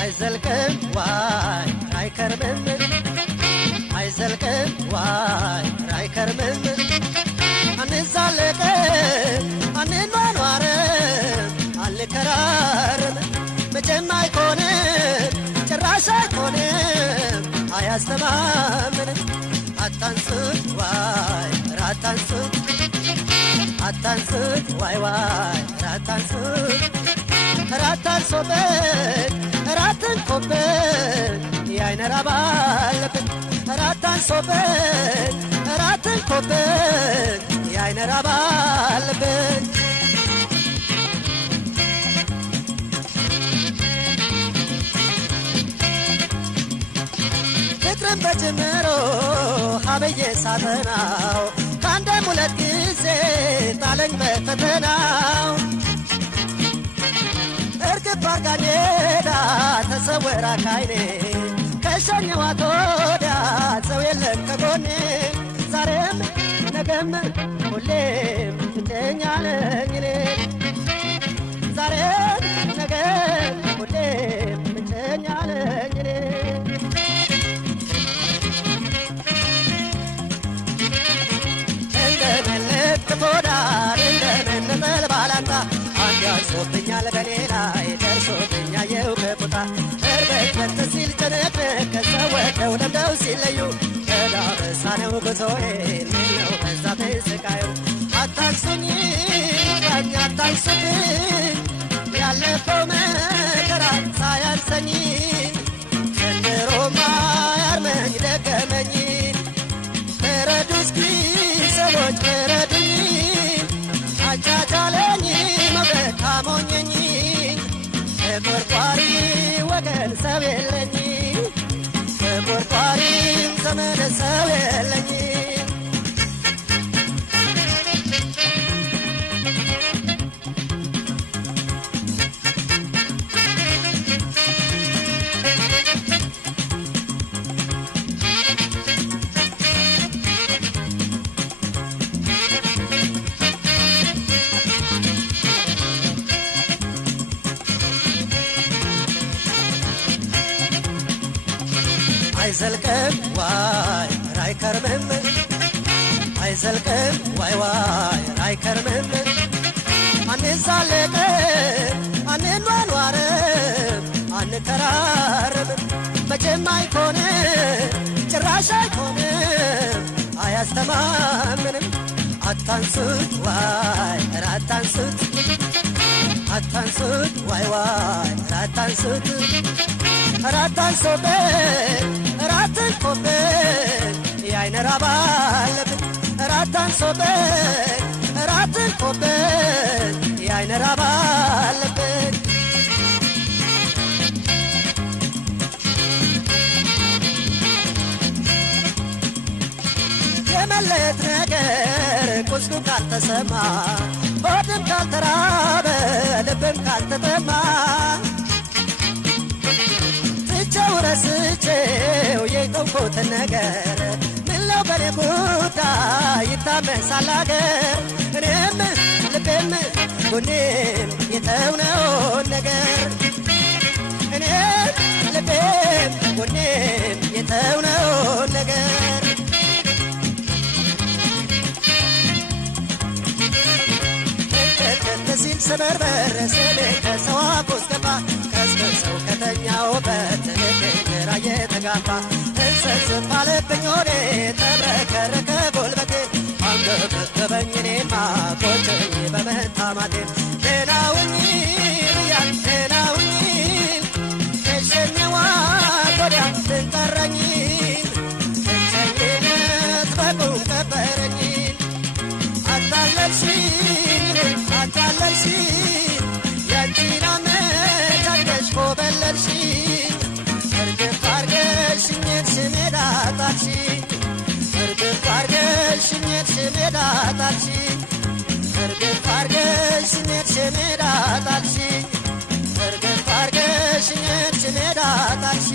አይዘልቅም ዋይ አይከርምም አይዘልቅም ዋይ አይከርምም አንዛለቅም አንኗኗርም አንከራርም መቼም አይኮንም ጭራሽ አይኮንም አያስተማምንም አታንሱት ዋይ ራታንሱት አታንሱት ዋይ ዋይ ራታንሱት ራታንሶበት ራትንኮበት ያይነራባለበት ራታንሶበት ራትንኮበት ያይነራባለበት ፍቅርን በጅምሮ ሀበዬ ሳጠናው ከአንድም ሁለት ጊዜ ጣለኝ በፈተናው እርግፍ አርጋኝ ሄዳ ተሰወራ ካይኔ ከሸኘኋት ወዲያ ሰው የለም ከጎኔ ዛሬም ነገም ሁሌም ብቸኛ ነኝ እኔ ዛሬም ነገም ሁሌም ብቸኛ ነኝ እኔ እንደምን ልትፎዳር እንደምን ልበልባላንታ ያሶብኛል በኔ ላይ ደርሶብኛል የውከቡታ እርበት በተሲል ተነቅነቅ ከሰወደው ለምደው ሲለዩ ከዳበሳ ነው ጉዞዬ ምነው በዛ ተስቃዩ አታንሱኝ ባኝ አታንሱብኝ ያለፈው መከራ ሳያንሰኝ ዘንድሮማ ያርመኝ ደገመኝ ተረዱ እስኪ ሰዎች ተረዱኝ አቻቻለኝ ካሞኘኝ ተቆርቋሪ ወገን ሰው የለኝ ተቆርቋሪም ዘመድ ሰው የለኝ አይዘልቅም ዋይ አይከርምም አይዘልቅም ዋይ ዋይ አይከርምም አንዛለቅም አንኗኗርም አንከራርም መቼም አይኮንም ጭራሽ አይኮንም አያስተማምንም አታንሱት ዋይ ራታንሱት አታንሱት ዋይ ዋይ ራታንሱት ራታንሶበት ራትንኮበት ያይነራባለበት ራታንሶበት ራትንኮበት ያይነራባለበት የመለየት ነገር ቁስሉ ካልተሰማ ሆድም ካልተራበ ልብም ካልተጠማ ትቼው ረስቼው የጠውኩትን ነገር ምነው በኔ ጉዳይ ይታመሳል አገር እኔም ልቤም ጎኔም የተውነውን ነገር እኔም ልቤም ጎኔም የተውነውን ነገር ሲል ሰበርበር ስሜ ከሰው አፍ ውስጥ ገባ ቀስቅሰው ከተኛሁበት ልቤ ግራ እየተጋባ እንሰስት ባለብኝ ሆዴ ተብረከረከ ጉልበቴ አንገበገበኝ እኔማ ቆጨኝ በመታማቴ ደህናውኝ ብያት ደህናውኝ ከሸኘኋት ወዲያ ትንጠረኝ ብቸኝነት በቁም ቀበረኝ አታለልሽኝ አታለልሽኝ ጣልሽ ያንቺን አመቻችተሽ ኮበለልሽ እርግፍ አርገሽኝ ስሜዳ ጣልሽ እርግፍ አርገሽኝ ስሜዳ ጣልሽ እርግፍ አርገሽኝ ስሜዳ ጣልሽ እርግፍ አርገሽኝ ስሜዳ ጣልሽ